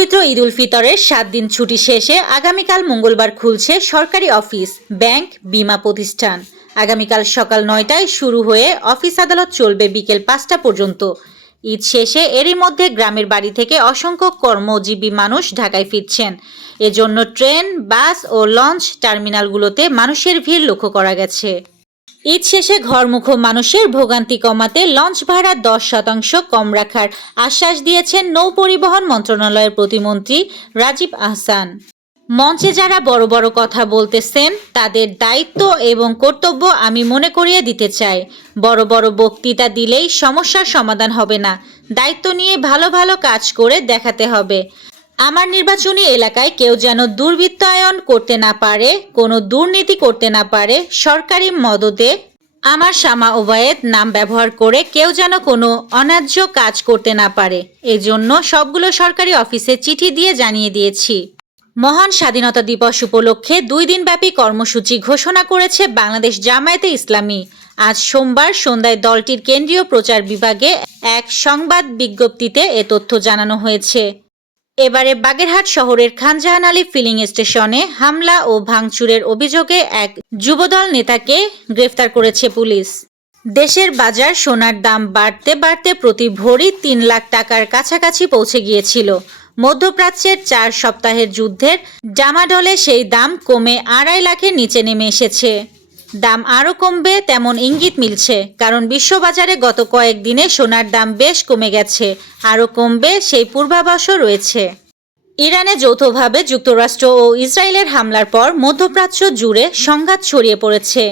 পবিত্র ঈদ উল ফিতরের 7 দিন ছুটি শেষে আগামীকাল মঙ্গলবার খুলছে সরকারি অফিস, ব্যাংক, বীমা প্রতিষ্ঠান। আগামীকাল সকাল 9টায় শুরু হয়ে অফিস আদালত চলবে বিকেল 5টা পর্যন্ত। ঈদ শেষে এরই মধ্যে গ্রামের বাড়ি থেকে অসংখ্য কর্মজীবী মানুষ ঢাকায় ফিরছেন। এজন্য ট্রেন, বাস ও লঞ্চ টার্মিনালগুলোতে মানুষের ভিড় লক্ষ্য করা গেছে। ঈদ শেষে ঘরমুখো মানুষের ভোগান্তি কমাতে লঞ্চ ভাড়া 10% কম রাখার আশ্বাস দিয়েছেন নৌ পরিবহন মন্ত্রণালয়ের প্রতিমন্ত্রী রাজীব আহসান। মঞ্চে যারা বড় বড় কথা বলতেছেন তাদের দায়িত্ব এবং কর্তব্য আমি মনে করিয়ে দিতে চাই। বড় বড় বক্তৃতা দিলেই সমস্যার সমাধান হবে না, দায়িত্ব নিয়ে ভালো ভালো কাজ করে দেখাতে হবে। আমার নির্বাচনী এলাকায় কেউ যেন দুর্বৃত্তায়ন করতে না পারে, কোনো দুর্নীতি করতে না পারে, সরকারি মদদে আমার শামা ওবায়েদ নাম ব্যবহার করে কেউ যেন কোনো অন্যায্য কাজ করতে না পারে। এই জন্য সবগুলো সরকারি অফিসে চিঠি দিয়ে জানিয়ে দিয়েছি। মহান স্বাধীনতা দিবস উপলক্ষে 2 দিনব্যাপী কর্মসূচি ঘোষণা করেছে বাংলাদেশ জামায়াতে ইসলামী। আজ সোমবার সন্ধ্যায় দলটির কেন্দ্রীয় প্রচার বিভাগে এক সংবাদ বিজ্ঞপ্তিতে এ তথ্য জানানো হয়েছে। এবারে বাগেরহাট শহরের খানজাহান আলী ফিলিং স্টেশনে হামলা ও ভাঙচুরের অভিযোগে এক যুবদল নেতাকে গ্রেফতার করেছে পুলিশ। দেশের বাজার সোনার দাম বাড়তে বাড়তে প্রতি ভরি 3 লাখ টাকার কাছাকাছি পৌঁছে গিয়েছিল। মধ্যপ্রাচ্যের 4 সপ্তাহের যুদ্ধের ডামাডোলে সেই দাম কমে 2.5 লাখের নিচে নেমে এসেছে। দাম আরও কমবে তেমন ইঙ্গিত মিলছে, কারণ বিশ্ববাজারে গত কয়েকদিনে সোনার দাম বেশ কমে গেছে, আরও কমবে সেই পূর্বাভাসও রয়েছে। ইরানে যৌথভাবে যুক্তরাষ্ট্র ও ইসরায়েলের হামলার পর মধ্যপ্রাচ্য জুড়ে সংঘাত ছড়িয়ে পড়েছে।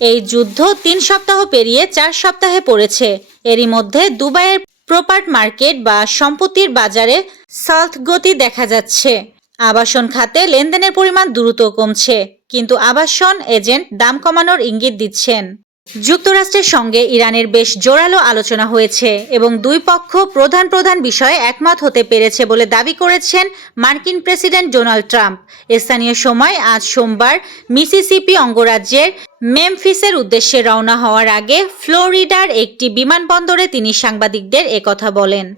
এই যুদ্ধ 3 সপ্তাহ পেরিয়ে 4 সপ্তাহে পড়েছে। এরই মধ্যে দুবাইয়ের প্রপার্ট মার্কেট বা সম্পত্তির বাজারে সল্ট গতি দেখা যাচ্ছে। আবাসন খাতে লেনদেনের পরিমাণ দ্রুত কমছে, কিন্তু আবাসন এজেন্ট দাম কমানোর ইঙ্গিত দিচ্ছেন। যুক্তরাষ্ট্রের সঙ্গে ইরানের বেশ জোরালো আলোচনা হয়েছে এবং দুই পক্ষ প্রধান বিষয়ে একমত হতে পেরেছে বলে দাবি করেছেন মার্কিন প্রেসিডেন্ট ডোনাল্ড ট্রাম্প। স্থানীয় সময় আজ সোমবার মিসিসিপি অঙ্গরাজ্যের মেমফিসের উদ্দেশ্যে রওনা হওয়ার আগে ফ্লোরিডার একটি বিমানবন্দরে তিনি সাংবাদিকদের একথা বলেন।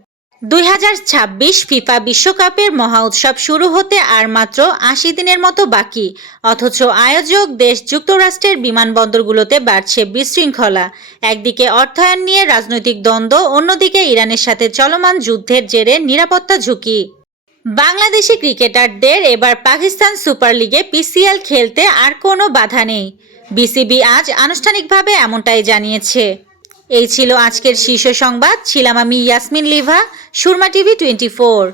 2026 ফিফা বিশ্বকাপের মহা উৎসব শুরু হতে আর মাত্র 80 দিনের মতো বাকি, অথচ আয়োজক দেশ যুক্তরাষ্ট্রের বিমানবন্দরগুলোতে বাড়ছে বিশৃঙ্খলা। একদিকে অর্থায়ন নিয়ে রাজনৈতিক দ্বন্দ্ব, অন্যদিকে ইরানের সাথে চলমান যুদ্ধের জেরে নিরাপত্তা ঝুঁকি। বাংলাদেশি ক্রিকেটারদের এবার পাকিস্তান সুপার লিগে পিসিএল খেলতে আর কোনো বাধা নেই। বিসিবি আজ আনুষ্ঠানিকভাবে এমনটাই জানিয়েছে। এই ছিল আজকের শীর্ষ সংবাদ। ছিলাম আমি ইয়াসমিন লিভা, সুরমা টিভি 24।